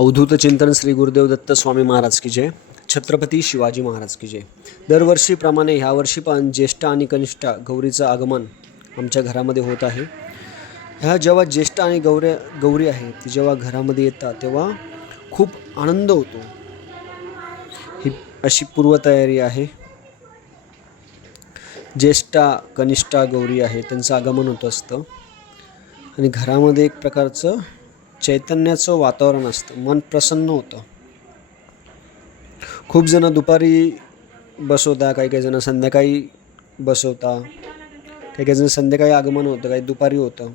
अवधूत चिंतन श्री गुरुदेव दत्त स्वामी महाराज की जय. छत्रपती शिवाजी महाराज की जय. दरवर्षीप्रमाणे ह्या वर्षी पण ज्येष्ठ आणि कनिष्ठ गौरीचं आगमन आमच्या घरामध्ये होत आहे. ह्या जेव्हा ज्येष्ठ आणि गौऱ्या गौरी आहे ती जेव्हा घरामध्ये येतात तेव्हा खूप आनंद होतो. ही अशी पूर्वतयारी आहे. ज्येष्ठा कनिष्ठा गौरी आहे त्यांचं आगमन होत असतं. आणि घरामध्ये एक प्रकारचं चैतन्याचं वातावरण असतं. मन प्रसन्न होतं. खूप जण दुपारी बसवता काही काही जण संध्याकाळी बसवता काही काही जण संध्याकाळी आगमन होतं काही दुपारी होतं.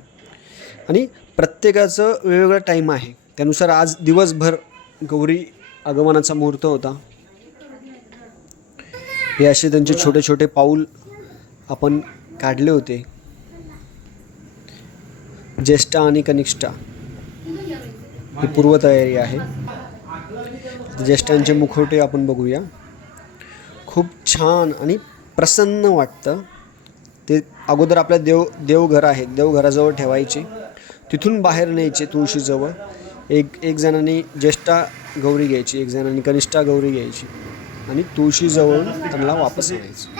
आणि प्रत्येकाचं वेगवेगळा टाईम आहे. त्यानुसार आज दिवसभर गौरी आगमनाचा मुहूर्त होता. हे असे त्यांचे छोटे छोटे पाऊल आपण काढले होते. ज्येष्ठा आणि कनिष्ठा. ही पूर्वतयारी आहे. ज्येष्ठांचे मुखवटे आपण बघूया. खूप छान आणि प्रसन्न वाटतं. ते अगोदर आपल्या देव देवघर आहे देवघराजवळ ठेवायचे. तिथून बाहेर न्यायचे तुळशीजवळ. एक एक जणांनी ज्येष्ठा गौरी घ्यायची एक जणांनी कनिष्ठा गौरी घ्यायची आणि तुळशीजवळ त्यांना वापस यायचं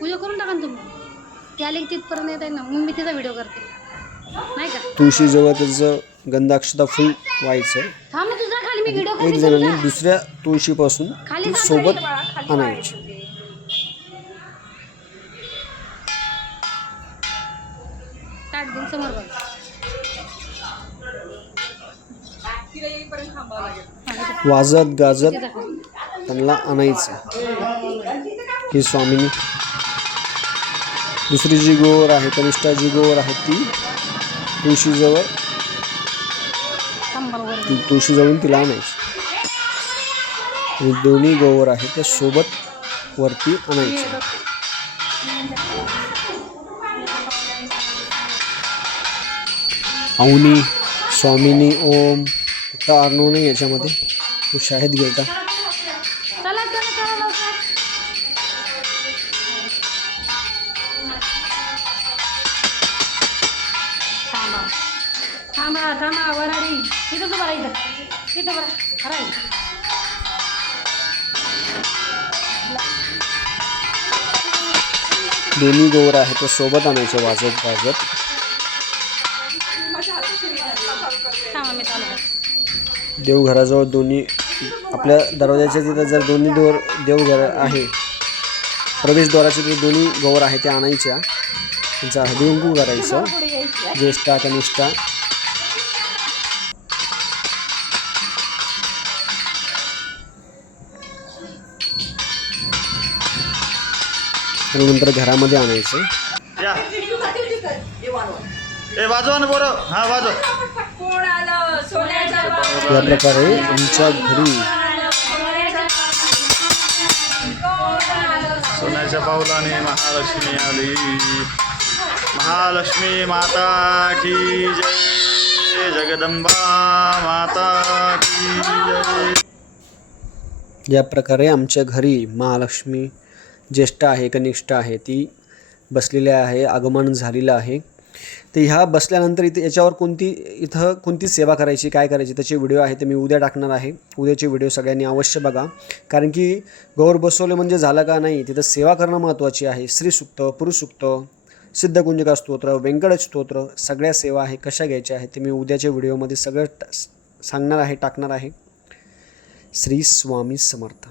पूजा करून टाका ना तुम्ही. त्या लेख तिथपर्यंत येत आहे ना मग मी तिचा व्हिडिओ करते. नाही का? तुळशीजवळ त्याचं गंधाक्षता फुल व्हायचं. थांब ना तुझा खाली मी व्हिडिओ एक जणांनी. दुसऱ्या तुळशीपासून ती सोबत आणायची. ताट देऊन समोर बघ. वाजत गाजत. त्यांना आणायचं. ही स्वामिनी. दुसरी जी गोवर आहे कनिष्ठा जी गोवर आहे ती तुळशीजवळ? थांब बरोबर ती तुळशीजवळून तिला आणायची. आणि दोन्ही गोवर आहे त्या सोबत वरती आणायच्या अवनी स्वामिनी ओम फक्त अर्णव नाही याच्यामध्ये. तो शाळेत गेलता? थांबा थांबा वराडी. इथं उभा इथं. इथं बरं खरा दोन्ही गोवर आहे त्या सोबत आणायच्या वाजत करते. देवघराजवळ दोन्ही आपल्या दरवाजाच्या तिथं जर दोन्ही दोर देवघर आहे प्रवेशद्वाराचे जे दोन्ही गौर आहे त्या आणायच्या. त्यांचा हळदीकुंकू करायचं. ज्येष्ठा कनिष्ठा त्यानंतर घरामध्ये आणायचं. या. ए वाजवा ना बरं हा वाजव. या प्रकारे आमच्या घरी सोन्याच्या पावलाने महालक्ष्मी आली. महालक्ष्मी माता की जय. जगदंबा माता की जय. या प्रकारे आमच्या घरी महालक्ष्मी ज्येष्ठ आहे कनिष्ठ आहे ती बसलेली आहे आगमन झालेलं आहे. तर ह्या बसल्यानंतर इथे याच्यावर कोणती इथं कोणती सेवा करायची काय करायची त्याचे व्हिडिओ आहे ते मी उद्या टाकणार आहे. उद्याचे व्हिडिओ सगळ्यांनी अवश्य बघा. कारण की गौर बसवले म्हणजे झालं का नाही तिथं सेवा करणं महत्त्वाची आहे. श्रीसुक्त पुरुषसुक्त सिद्धकुंजका स्तोत्र व्यंकट स्तोत्र सगळ्या सेवा आहे कशा घ्यायच्या आहेत ते मी उद्याच्या व्हिडिओमध्ये सगळं सांगणार आहे टाकणार आहे. श्री स्वामी समर्थ.